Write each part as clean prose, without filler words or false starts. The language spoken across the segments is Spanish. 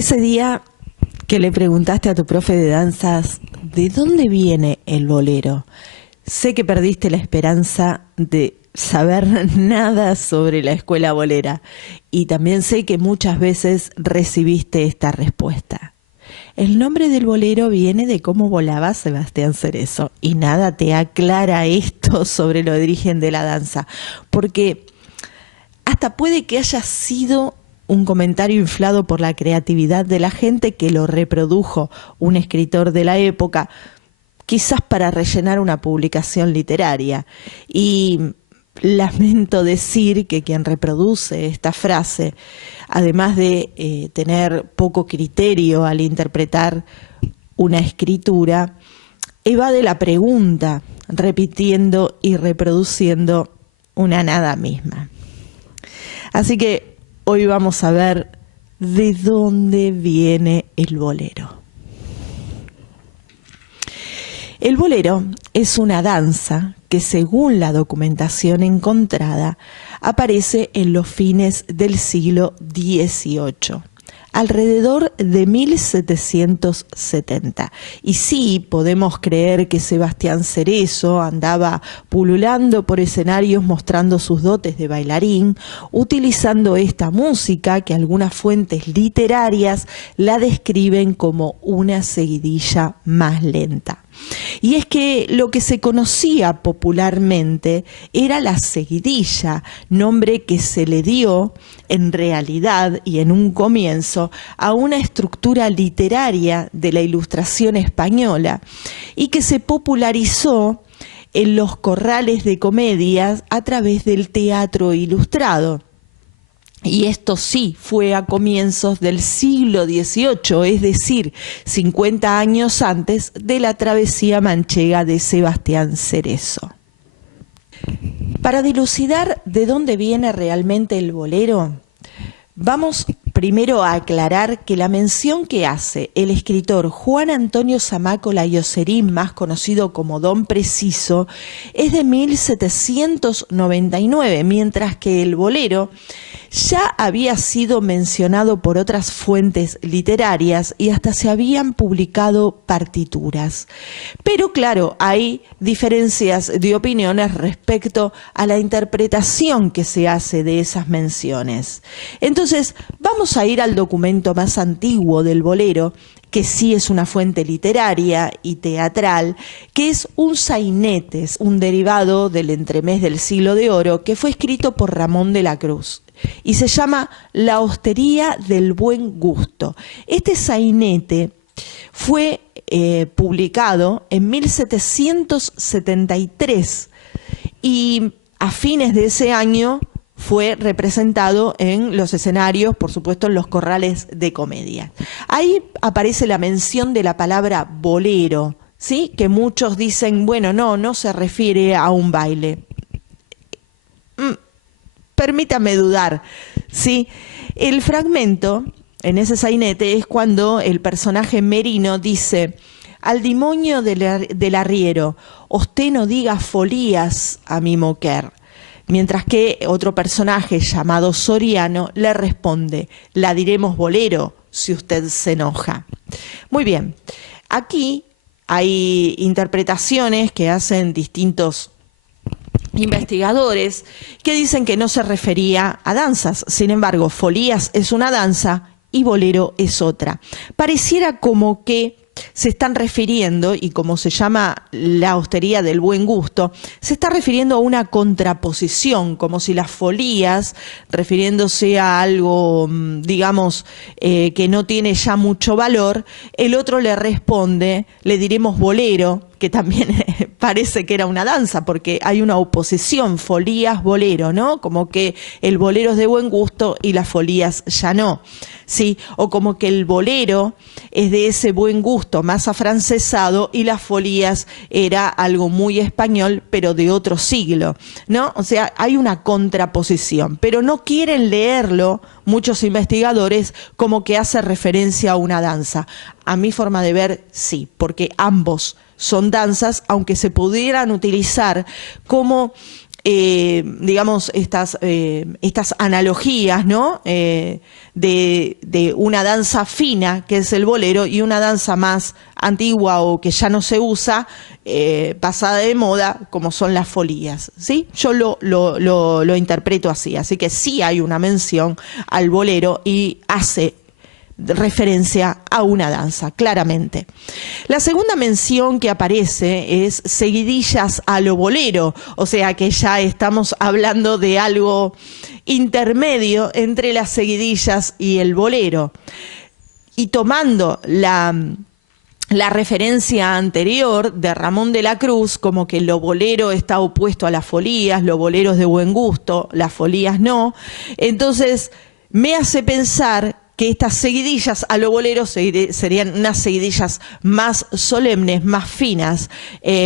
Ese día que le preguntaste a tu profe de danzas, ¿de dónde viene el bolero? Sé que perdiste la esperanza de saber nada sobre la escuela bolera y también sé que muchas veces recibiste esta respuesta. El nombre del bolero viene de cómo volaba Sebastián Cerezo y nada te aclara esto sobre el origen de la danza, porque hasta puede que haya sido un comentario inflado por la creatividad de la gente que lo reprodujo, un escritor de la época, quizás para rellenar una publicación literaria. Y lamento decir que quien reproduce esta frase, además de tener poco criterio al interpretar una escritura, evade la pregunta, repitiendo y reproduciendo una nada misma. Así que hoy vamos a ver de dónde viene el bolero. El bolero es una danza que, según la documentación encontrada, aparece en los fines del siglo XVIII, alrededor de 1770. Y sí, podemos creer que Sebastián Cerezo andaba pululando por escenarios mostrando sus dotes de bailarín, utilizando esta música que algunas fuentes literarias la describen como una seguidilla más lenta. Y es que lo que se conocía popularmente era la seguidilla, nombre que se le dio en realidad y en un comienzo a una estructura literaria de la Ilustración española y que se popularizó en los corrales de comedias a través del teatro ilustrado. Y esto sí fue a comienzos del siglo XVIII, es decir, 50 años antes de la travesía manchega de Sebastián Cerezo. Para dilucidar de dónde viene realmente el bolero, vamos primero a aclarar que la mención que hace el escritor Juan Antonio Zamácola y Ocerín, más conocido como Don Preciso, es de 1799, mientras que el bolero ya había sido mencionado por otras fuentes literarias y hasta se habían publicado partituras. Pero claro, hay diferencias de opiniones respecto a la interpretación que se hace de esas menciones. Entonces, vamos a ir al documento más antiguo del bolero, que sí es una fuente literaria y teatral, que es un sainete, un derivado del entremés del Siglo de Oro, que fue escrito por Ramón de la Cruz y se llama La Hostería del Buen Gusto. Este sainete fue publicado en 1773 y a fines de ese año fue representado en los escenarios, por supuesto en los corrales de comedia. Ahí aparece la mención de la palabra bolero, ¿sí? Que muchos dicen, bueno, no se refiere a un baile. Permítame dudar, ¿sí? El fragmento en ese sainete es cuando el personaje Merino dice: al demonio del arriero, usted no diga folías a mi moquer. Mientras que otro personaje llamado Soriano le responde: la diremos bolero si usted se enoja. Muy bien, aquí hay interpretaciones que hacen distintos investigadores que dicen que no se refería a danzas. Sin embargo, folías es una danza y bolero es otra. Pareciera como que se están refiriendo, y como se llama la hostería del buen gusto, se está refiriendo a una contraposición, como si las folías, refiriéndose a algo, digamos, que no tiene ya mucho valor, el otro le responde, le diremos bolero, que también parece que era una danza, porque hay una oposición, folías, bolero, ¿no? Como que el bolero es de buen gusto y las folías ya no, ¿sí? O como que el bolero es de ese buen gusto más afrancesado y las folías era algo muy español, pero de otro siglo, ¿no? O sea, hay una contraposición, pero no quieren leerlo muchos investigadores como que hace referencia a una danza. A mi forma de ver, sí, porque ambos son danzas, aunque se pudieran utilizar como digamos, estas analogías, ¿no? De una danza fina, que es el bolero, y una danza más antigua o que ya no se usa, pasada de moda, como son las folías, ¿sí? Yo lo interpreto así que sí hay una mención al bolero y hace referencia a una danza, claramente. La segunda mención que aparece es seguidillas a lo bolero, o sea que ya estamos hablando de algo intermedio entre las seguidillas y el bolero. Y tomando la referencia anterior de Ramón de la Cruz, como que lo bolero está opuesto a las folías, lo bolero es de buen gusto, las folías no, entonces me hace pensar que estas seguidillas a lo bolero serían unas seguidillas más solemnes, más finas,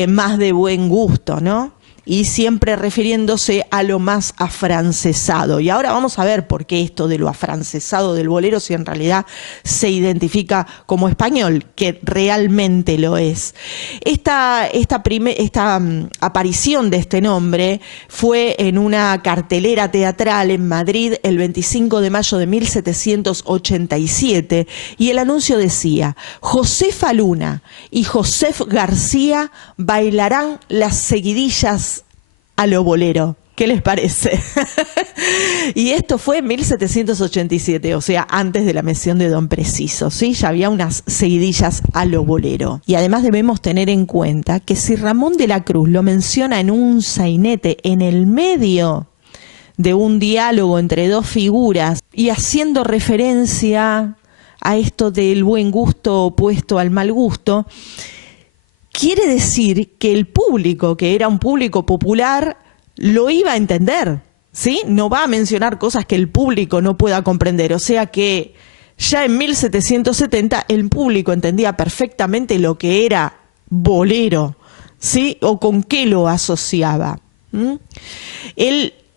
más de buen gusto, ¿no? Y siempre refiriéndose a lo más afrancesado. Y ahora vamos a ver por qué esto de lo afrancesado del bolero, si en realidad se identifica como español, que realmente lo es. Esta aparición de este nombre fue en una cartelera teatral en Madrid el 25 de mayo de 1787, y el anuncio decía: Josefa Luna y Josef García bailarán las seguidillas a lo bolero. ¿Qué les parece? Y esto fue en 1787, o sea, antes de la mención de Don Preciso, ¿sí? Ya había unas seguidillas a lo bolero. Y además debemos tener en cuenta que si Ramón de la Cruz lo menciona en un sainete en el medio de un diálogo entre dos figuras y haciendo referencia a esto del buen gusto opuesto al mal gusto, quiere decir que el público, que era un público popular, lo iba a entender, ¿sí? No va a mencionar cosas que el público no pueda comprender. O sea que ya en 1770 el público entendía perfectamente lo que era bolero, ¿sí? O con qué lo asociaba.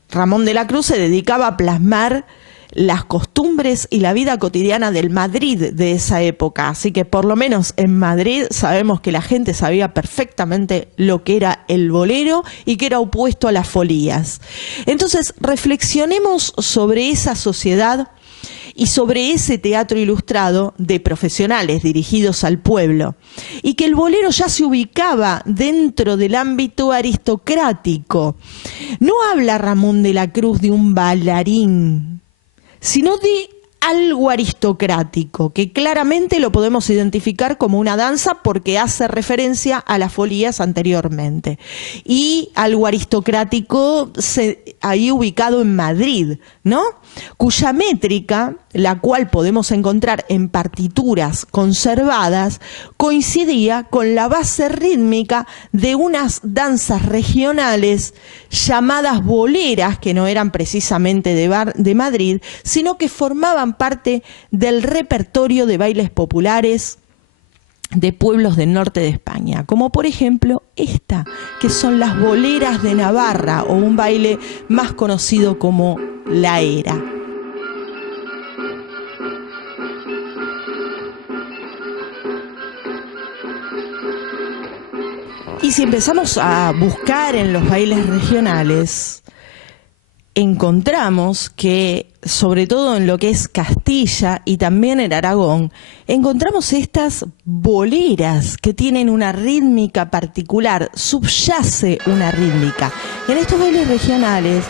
Ramón de la Cruz, se dedicaba a plasmar las costumbres y la vida cotidiana del Madrid de esa época. Así que por lo menos en Madrid sabemos que la gente sabía perfectamente lo que era el bolero y que era opuesto a las folías. Entonces, reflexionemos sobre esa sociedad y sobre ese teatro ilustrado de profesionales dirigidos al pueblo, y que el bolero ya se ubicaba dentro del ámbito aristocrático. No habla Ramón de la Cruz de un bailarín, sino de algo aristocrático, que claramente lo podemos identificar como una danza porque hace referencia a las folías anteriormente. Y algo aristocrático ahí ubicado en Madrid, ¿no? Cuya métrica, la cual podemos encontrar en partituras conservadas, coincidía con la base rítmica de unas danzas regionales llamadas boleras, que no eran precisamente de Madrid, sino que formaban parte del repertorio de bailes populares de pueblos del norte de España, como por ejemplo esta, que son las boleras de Navarra, o un baile más conocido como la era. Y si empezamos a buscar en los bailes regionales, encontramos que, sobre todo en lo que es Castilla y también en Aragón, encontramos estas boleras que tienen una rítmica particular, subyace una rítmica. En estos bailes regionales,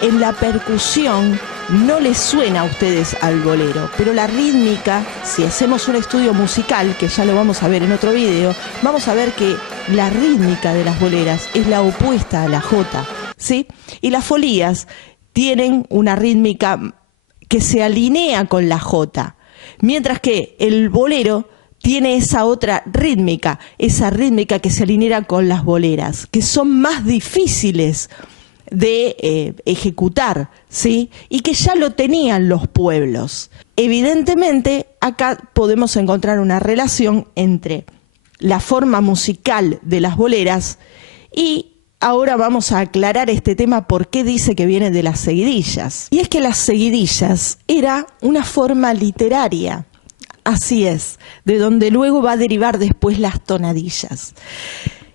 en la percusión, no les suena a ustedes al bolero, pero la rítmica, si hacemos un estudio musical, que ya lo vamos a ver en otro video, vamos a ver que la rítmica de las boleras es la opuesta a la jota, ¿sí? Y las folías tienen una rítmica que se alinea con la jota, mientras que el bolero tiene esa otra rítmica, esa rítmica que se alinea con las boleras, que son más difíciles de ejecutar, ¿sí? Y que ya lo tenían los pueblos. Evidentemente, acá podemos encontrar una relación entre la forma musical de las boleras y ahora vamos a aclarar este tema, por qué dice que viene de las seguidillas. Y es que las seguidillas era una forma literaria, así es, de donde luego va a derivar después las tonadillas.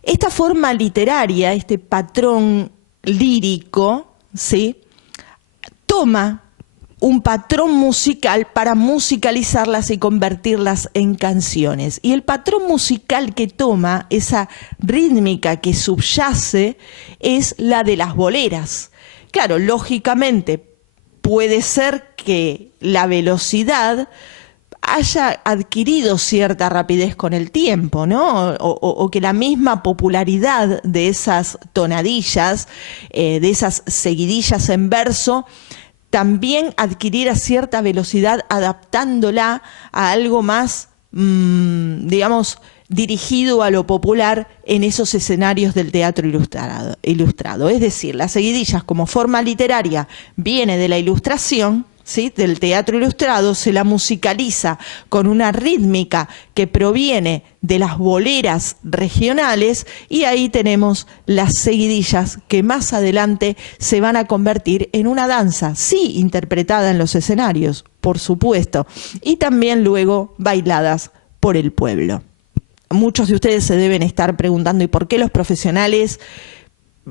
Esta forma literaria, este patrón lírico, ¿sí?, toma un patrón musical para musicalizarlas y convertirlas en canciones. Y el patrón musical que toma, esa rítmica que subyace, es la de las boleras. Claro, lógicamente puede ser que la velocidad haya adquirido cierta rapidez con el tiempo, ¿no? O que la misma popularidad de esas tonadillas, de esas seguidillas en verso, también adquiriera cierta velocidad adaptándola a algo más, digamos, dirigido a lo popular en esos escenarios del teatro ilustrado. Es decir, las seguidillas como forma literaria viene de la ilustración, ¿sí?, del teatro ilustrado, se la musicaliza con una rítmica que proviene de las boleras regionales y ahí tenemos las seguidillas que más adelante se van a convertir en una danza, sí, interpretada en los escenarios, por supuesto, y también luego bailadas por el pueblo. Muchos de ustedes se deben estar preguntando ¿y por qué los profesionales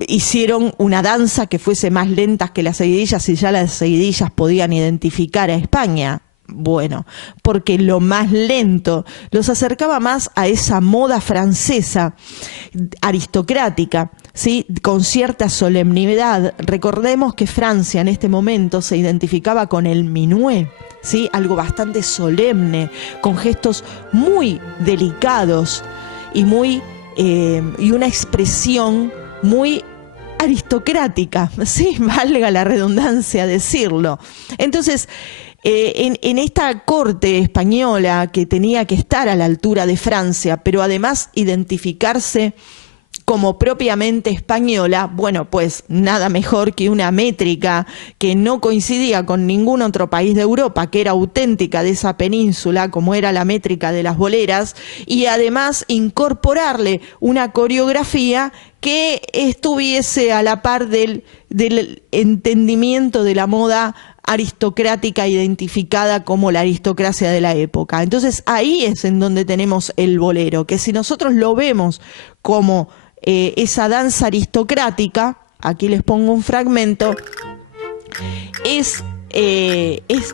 hicieron una danza que fuese más lenta que las seguidillas si ya las seguidillas podían identificar a España? Bueno, porque lo más lento los acercaba más a esa moda francesa aristocrática, ¿sí?, con cierta solemnidad. Recordemos que Francia en este momento se identificaba con el minuet, ¿sí?, algo bastante solemne, con gestos muy delicados y y una expresión muy aristocrática, sí, valga la redundancia decirlo. Entonces, en esta corte española que tenía que estar a la altura de Francia, pero además identificarse como propiamente española, bueno, pues nada mejor que una métrica que no coincidía con ningún otro país de Europa, que era auténtica de esa península, como era la métrica de las boleras, y además incorporarle una coreografía que estuviese a la par del entendimiento de la moda aristocrática identificada como la aristocracia de la época. Entonces ahí es en donde tenemos el bolero, que si nosotros lo vemos como esa danza aristocrática, aquí les pongo un fragmento, es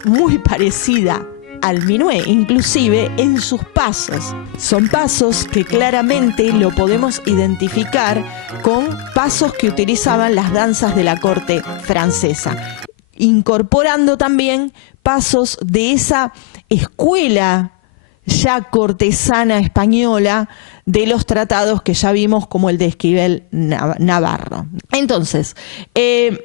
muy parecida al minué, inclusive en sus pasos. Son pasos que claramente lo podemos identificar con pasos que utilizaban las danzas de la corte francesa, incorporando también pasos de esa escuela ya cortesana española de los tratados que ya vimos, como el de Esquivel Navarro. Entonces,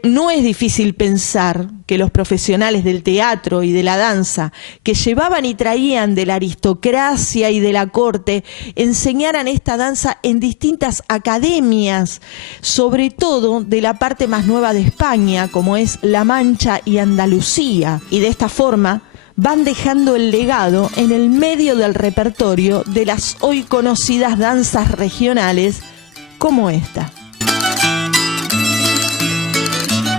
no es difícil pensar que los profesionales del teatro y de la danza, que llevaban y traían de la aristocracia y de la corte, enseñaran esta danza en distintas academias, sobre todo de la parte más nueva de España, como es La Mancha y Andalucía, y de esta forma van dejando el legado en el medio del repertorio de las hoy conocidas danzas regionales como esta,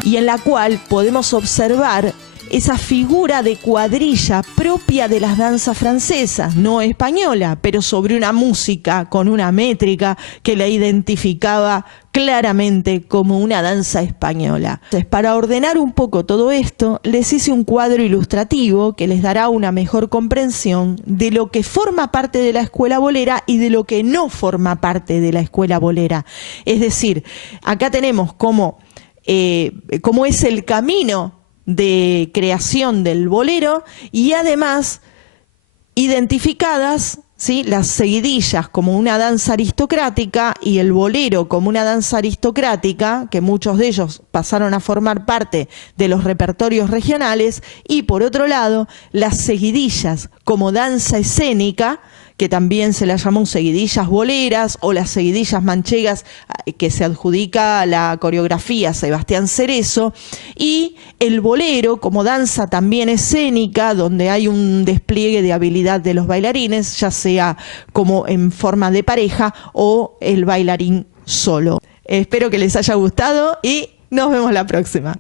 y en la cual podemos observar esa figura de cuadrilla propia de las danzas francesas, no española, pero sobre una música con una métrica que la identificaba claramente como una danza española. Entonces, para ordenar un poco todo esto, les hice un cuadro ilustrativo que les dará una mejor comprensión de lo que forma parte de la escuela bolera y de lo que no forma parte de la escuela bolera. Es decir, acá tenemos cómo es el camino de creación del bolero y además identificadas, ¿sí?, las seguidillas como una danza aristocrática y el bolero como una danza aristocrática, que muchos de ellos pasaron a formar parte de los repertorios regionales, y por otro lado las seguidillas como danza escénica, que también se las llamó seguidillas boleras o las seguidillas manchegas, que se adjudica a la coreografía Sebastián Cerezo, y el bolero como danza también escénica, donde hay un despliegue de habilidad de los bailarines, ya sea como en forma de pareja o el bailarín solo. Espero que les haya gustado y nos vemos la próxima.